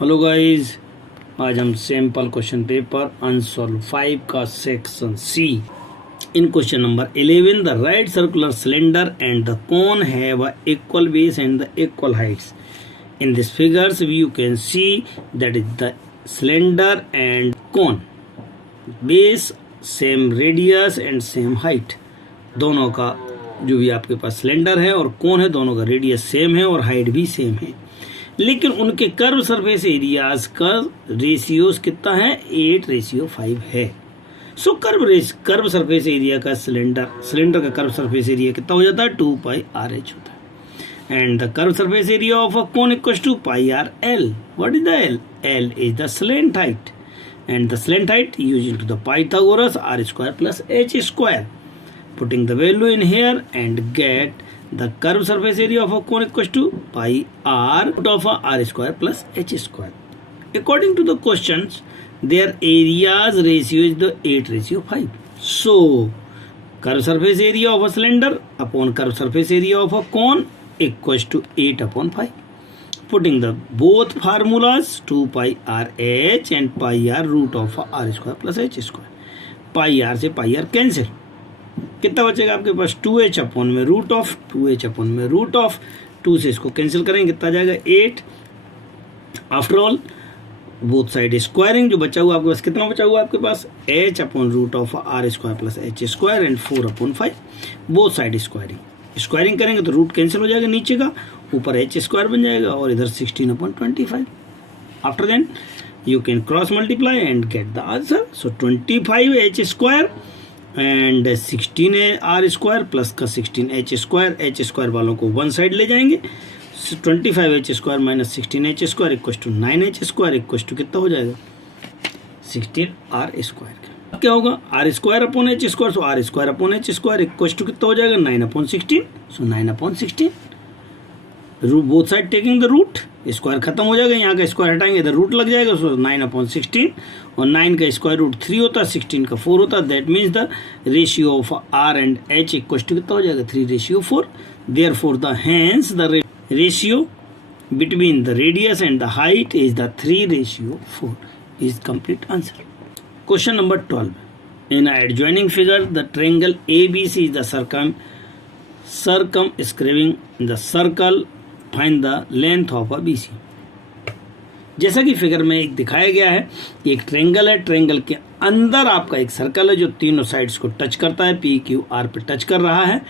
Hello guys, आज हम sample question paper unsolved 5 का section C. In question number 11, the right circular cylinder and the cone have a equal base and the equal heights. In these figures you can see that is the cylinder and cone, base same radius and same height. दोनों का जो भी आपके पास cylinder है और कोन है, दोनों का रेडियस सेम है और हाइट भी सेम है, लेकिन उनके कर्व सरफेस एरियाज का रेशियोज कितना है? 8:5 है. सो कर्व सरफेस एरिया का सिलेंडर का कर्व सरफेस एरिया कितना हो जाता है? 2πRh होता है. And the curve surface area of a cone equals to πRL. What is the L? L is the slant height, and the slant height using to the Pythagoras r² plus h². Putting the value in here and get the curve surface area of a cone equals to πr root of a r² plus h². According to the questions, their areas ratio is the 8:5. So, curve surface area of a cylinder upon curve surface area of a cone equals to 8/5. Putting the both formulas 2πRh and πr root of a r² plus h². πr से πr cancel, कितना बचेगा आपके पास? 2h upon में root of 2h upon में root of 2 से इसको cancel करेंगे, कितना जाएगा? 8. After all both side squaring, जो बचा हुआ आपके पास कितना बचा हुआ आपके पास? h upon root of r² plus h² and 4/5. Both side squaring करेंगे तो रूट कैंसिल हो जाएगा नीचे का, ऊपर h² बन जाएगा और इधर 16/25. After then you can cross multiply and get the answer. So 25h² and 16r² plus का 16h². h² वालों को वन साइड ले जाएंगे. 25h² minus 16h² equal to 9h² equal to कितना हो जाएगा? 16r². अब क्या होगा? r² upon h². So r² upon h² equal to कितना हो जाएगा? 9/16. So 9/16. Both side taking the root, square खत्म हो जाएगा, यहाँ का स्क्वायर हटाएंगे, इधर रूट लग जाएगा. सो 9/16 और 9 का स्क्वायर रूट 3 होता है, 16 का 4 होता है. That means the ratio of r and h equal to कितना हो जाएगा? 3:4. Therefore the hence the ratio between the radius and the height is the 3:4 is complete answer. Question number 12, in adjoining figure the triangle ABC is the circumscribing the circle. Find the length of a BC. जैसा कि figure में एक दिखाया गया है, एक triangle है, triangle के अंदर आपका एक सर्कल है जो तीनों साइड्स को टच करता है, PQR पे टच कर रहा है.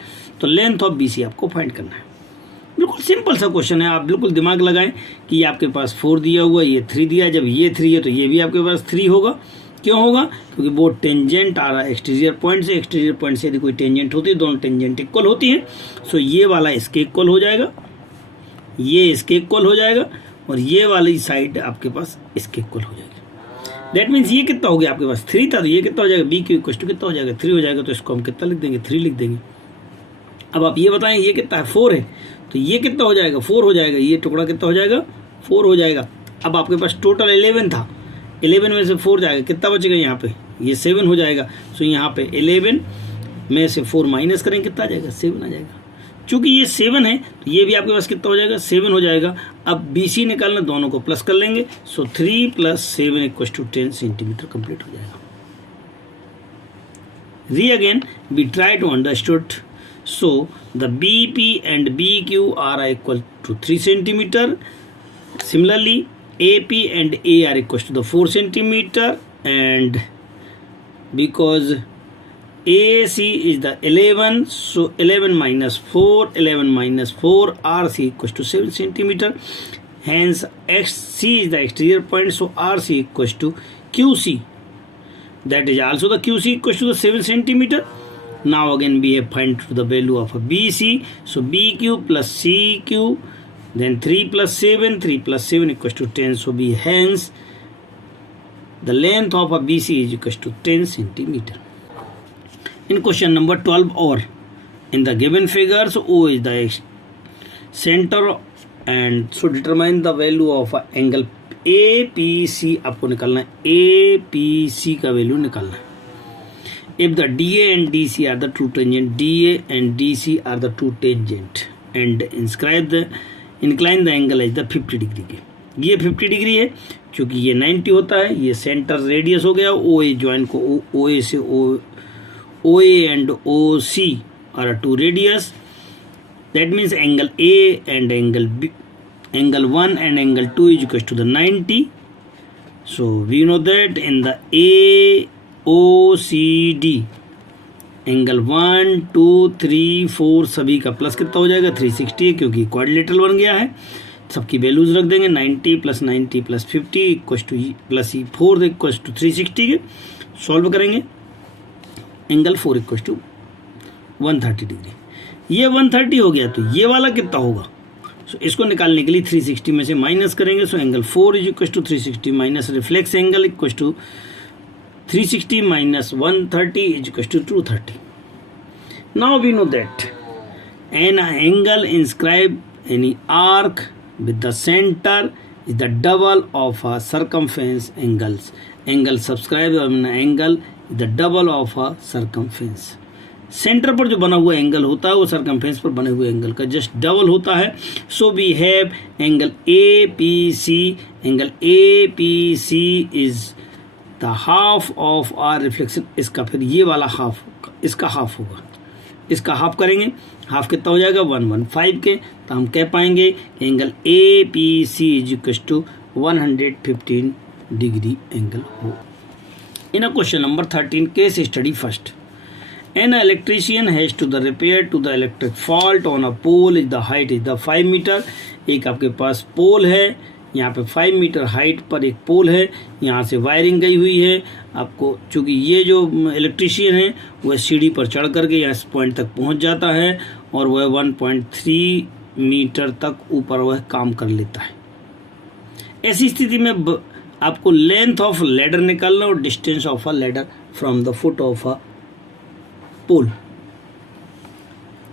तो लेंथ ऑफ BC आपको फाइंड करना है. बिल्कुल सिंपल सा क्वेश्चन है, आप बिल्कुल दिमाग लगाएं कि ये आपके पास 4 दिया हुआ, ये 3 दिया. जब ये 3 है तो ये भी आपके पास 3 होगा. क्यों होगा? क्योंकि वो टेंजेंट आ रहा है एक्सटीरियर पॉइंट से. एक्सटीरियर पॉइंट से यदि कोई टेंजेंट होती है, दोनों टेंजेंट इक्वल होती हैं. सो ये वाला इसके इक्वल हो जाएगा, ये इसके इक्वल हो जाएगा और ये वाली साइड आपके पास इसके इक्वल हो जाएगी. दैट मीन्स ये कितना हो गया आपके पास? 3 था, तो ये कितना हो जाएगा? BQ इक्वल टू कितना हो जाएगा? 3 हो जाएगा. तो इसको हम कितना लिख देंगे? 3 लिख देंगे. अब आप ये बताएं, ये कितना है? 4 है, तो ये कितना हो जाएगा? 4 हो जाएगा. ये टुकड़ा कितना हो जाएगा? 4 हो जाएगा. अब आपके पास टोटल 11 था, 11 में से 4 जाएगा, कितना बचेगा यहाँ पे? ये 7 हो जाएगा. सो यहाँ पे 11 में से 4 माइनस करेंगे, कितना आ जाएगा? 7 आ जाएगा. चूंकि ये 7 है तो ये भी आपके पास कितना हो जाएगा? 7 हो जाएगा. अब BC निकालना, दोनों को प्लस कर लेंगे. So 3 + 7 equal to 10 centimetre complete हो जाएगा. Re again we try to understood. So the BP and BQ are equal to 3 centimetre. Similarly AP and A are equal to the 4 centimeter, and because AC is the 11, so 11 minus 4 RC equals to 7 centimeter. Hence XC is the exterior point, so RC equals to QC. That is also the QC equals to the 7 centimeter. Now again we have find the value of a BC. So BQ plus CQ. Then 3 + 7 equals to 10. So be hence the length of a BC is equals to 10 centimeter. In question number 12, or in the given figures, O is the center, and so determine the value of a angle APC. आपको निकालना है APC का value निकालना है. If the DA and DC are the two tangent, DA and DC are the two tangent, and inscribe the incline the angle as the 50 degree के। ये 50 degree है क्योंकि ये 90 होता है, ये सेंटर रेडियस हो गया, ओ ए ज्वाइन को ओ ए से O A and O C R 2 radius, that means angle A and angle B, angle 1 and angle 2 is equal to the 90. So we know that in the AOCD angle 1 2 3 4 सभी का plus कितना हो जाएगा 360 है क्योंकि quadrilateral बन गया है। सबकी वैल्यूज रख देंगे 90 plus 90 plus 50 equal to plus 4 equal to 360 के सॉल्व करेंगे। Angle 4 equal to 130 degree. ये 130 हो गया तो ये वाला कितना होगा, सो इसको निकालने के लिए 360 में से माइनस करेंगे। So angle 4 is equal to 360 minus reflex angle equal to 360 minus 130 is equal to 230. Now we know that an angle inscribe any arc with the center is the double of a circumference angles. Angle subscribe an angle is the double of a circumference. Centre पर जो बना हुआ angle होता है वो circumference पर बने हुए एंगल का जस्ट डबल होता है. So we have angle A P C. Angle A P C is the half of our reflection. इसका फिर ये वाला हाफ, इसका हाफ होगा, इसका हाफ करेंगे. हाफ कितना हो जाएगा 115 के. तो हम कह पाएंगे angle A P C is equal to 115 degree angle हो. In a question number 13 case study first. An electrician has to the repair to the electric fault on a pole. The height is the 5 meter. एक आपके पास पोल है, यहाँ पे 5 metre height पर एक पोल है. यहाँ से वायरिंग गई हुई है. आपको चूँकि ये जो इलेक्ट्रीशियन है वह सीढ़ी पर चढ़ करके यहाँ इस पॉइंट तक पहुँच जाता है और वह 1.3 मीटर तक ऊपर वह काम कर लेता है. ऐसी स्थिति में आपको लेंथ ऑफ लैडर निकालना और distance of a ladder from the foot of a pole.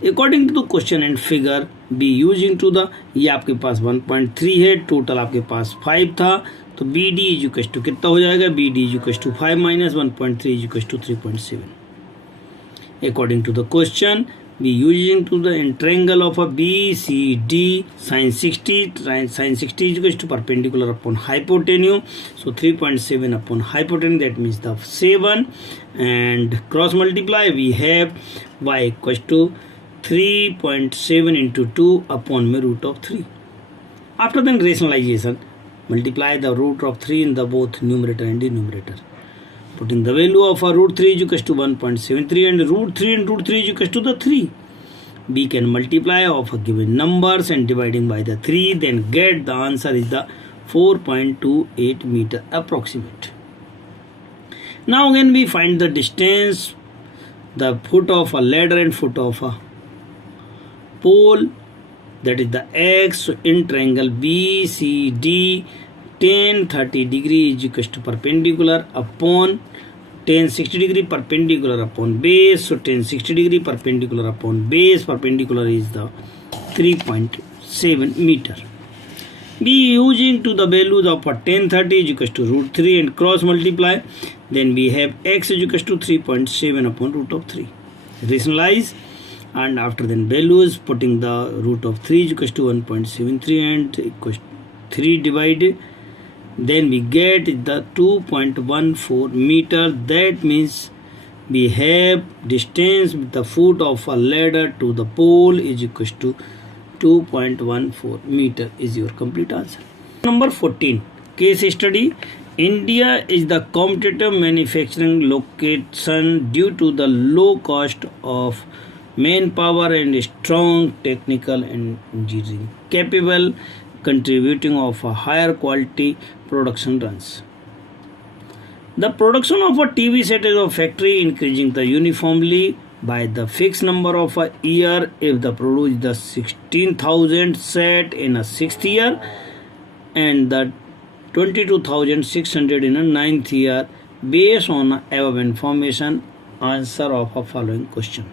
According to the question and figure B using to the, ये आपके पास 1.3 है, टोटल आपके पास 5 था. तो B D is equal to कितना हो जाएगा, B D is equal to 5 minus 1.3 is equal to 3.7. According to the question B using to the triangle of A B C D sin 60 is equal to perpendicular upon hypotenuse. So 3.7 upon hypotenuse, that means the 7, and cross multiply we have y equals to 3.7 into 2 upon root of 3. After then rationalization, multiply the root of 3 in the both numerator and denominator. Putting the value of a root 3 is equal to 1.73 and root 3 and root 3 is equal to the 3. We can multiply of a given numbers and dividing by the 3, then get the answer is the 4.28 meter approximate. Now again we find the distance, the foot of a ladder and foot of a pole, that is the x. So in triangle BCD, tan 30 degree is equal to perpendicular upon tan 60 degree perpendicular upon base. So tan 60 degree perpendicular upon base, perpendicular is the 3.7 meter. Be using to the values of tan 30 is equal to root 3 and cross multiply. Then we have x is equal to 3.7 upon root of 3. Rationalize, and after then values, putting the root of 3 is equal to 1.73 and equals 3 divided. Then we get the 2.14 meter. That means we have distance with the foot of a ladder to the pole is equal to 2.14 meter is your complete answer. Number 14 case study. India is the competitive manufacturing location due to the low cost of manpower and strong technical engineering capable, contributing of a higher quality production runs. The production of a TV set is a factory increasing the uniformly by the fixed number of a year. If the produce the 16,000 set in a 6th year and the 22,600 in a 9th year, based on above information, answer of a following question.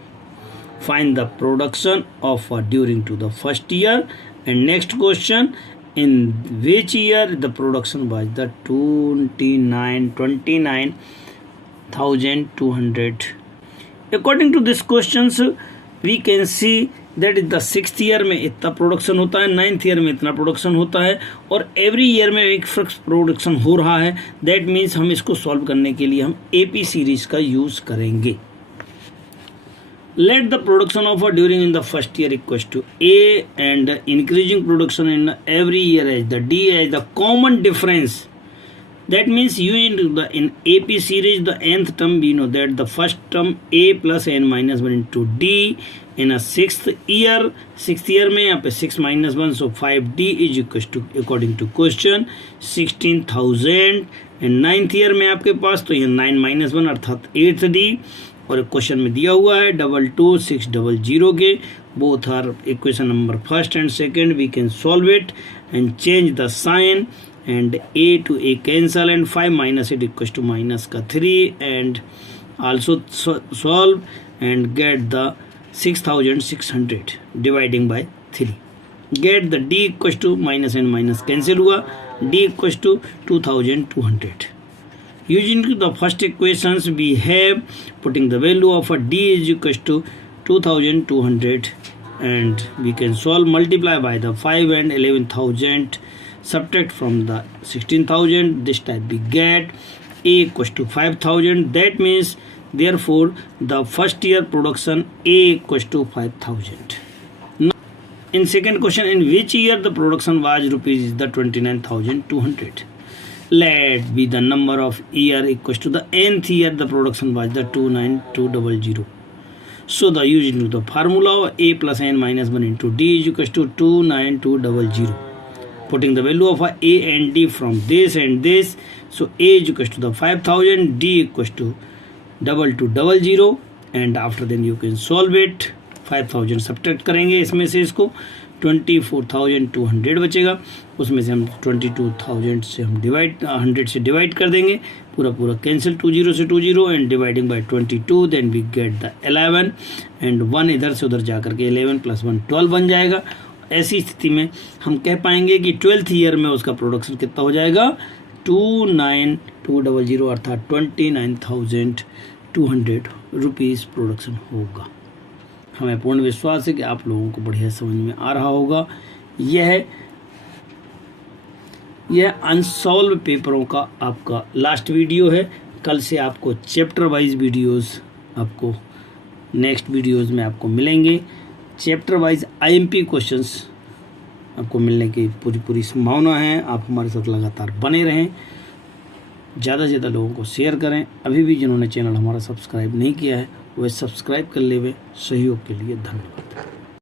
Find the production of during to the first year, and next question, in which year the production was the 29,200. According to these questions, we can see that is the 6th year में इतना production होता है, 9th year में इतना production होता है, और every year में एक फिक्स प्रोडक्शन हो रहा है। दैट मीन्स हम इसको सॉल्व करने के लिए हम AP सीरीज का यूज करेंगे। Let the production of during in the first year equals to A and increasing production in every year as the D as the common difference. That means using the in AP series the nth term we know that the first term A plus n minus 1 into D in a 6th year में यहाँ पे 6 minus 1 so 5D is equals to according to question 16,000 and 9th year में आपके पास तो ये 9 minus 1 अर्थात 8D और question में दिया हुआ है 22600 के both are equation number first and second we can solve it and change the sign and A to A cancel and 5 minus 8 equals to minus का 3 and also solve and get the 6600 dividing by 3 get the D equals to minus and minus cancel हुआ D equals to 2200. Using the first equations we have putting the value of a D is equals to 2200 and we can solve multiply by the 5 and 11,000 subtract from the 16,000 this type we get A equals to 5,000 that means therefore the first year production A equals to 5,000. Now, in second question in which year the production was rupees is the 29,200. Let be the number of year equals to the nth year the production was the 29200. So the using the formula of A plus n minus 1 into D is equals to 29200. Putting the value of A and D from this and this, so A is equals to the 5,000, D equals to 2200 and after then you can solve it. 5,000 subtract करेंगे इसमें से इसको 24,200 बचेगा, उसमें से हम 22,000 से हम 100 से डिवाइड कर देंगे, पूरा कैंसिल 20 से 20 and dividing by 22 then we get the 11 and 1 इधर से उधर जा करके 11 + 1 12 बन जाएगा। ऐसी स्थिति में हम कह पाएंगे कि 12th ईयर में उसका प्रोडक्शन कितना हो जाएगा 29200 अर्थात 29,200 रुपीज़ प्रोडक्शन होगा। हमें पूर्ण विश्वास है कि आप लोगों को बढ़िया समझ में आ रहा होगा। यह अनसॉल्व पेपरों का आपका लास्ट वीडियो है। कल से आपको चैप्टर वाइज वीडियोस आपको नेक्स्ट वीडियोस में आपको मिलेंगे। चैप्टर वाइज IMP क्वेश्चंस आपको मिलने की पूरी संभावना है। आप हमारे साथ लगातार बने रहें, ज़्यादा से ज़्यादा लोगों को शेयर करें। अभी भी जिन्होंने चैनल हमारा सब्सक्राइब नहीं किया है वह सब्सक्राइब कर ले। सहयोग के लिए धन्यवाद।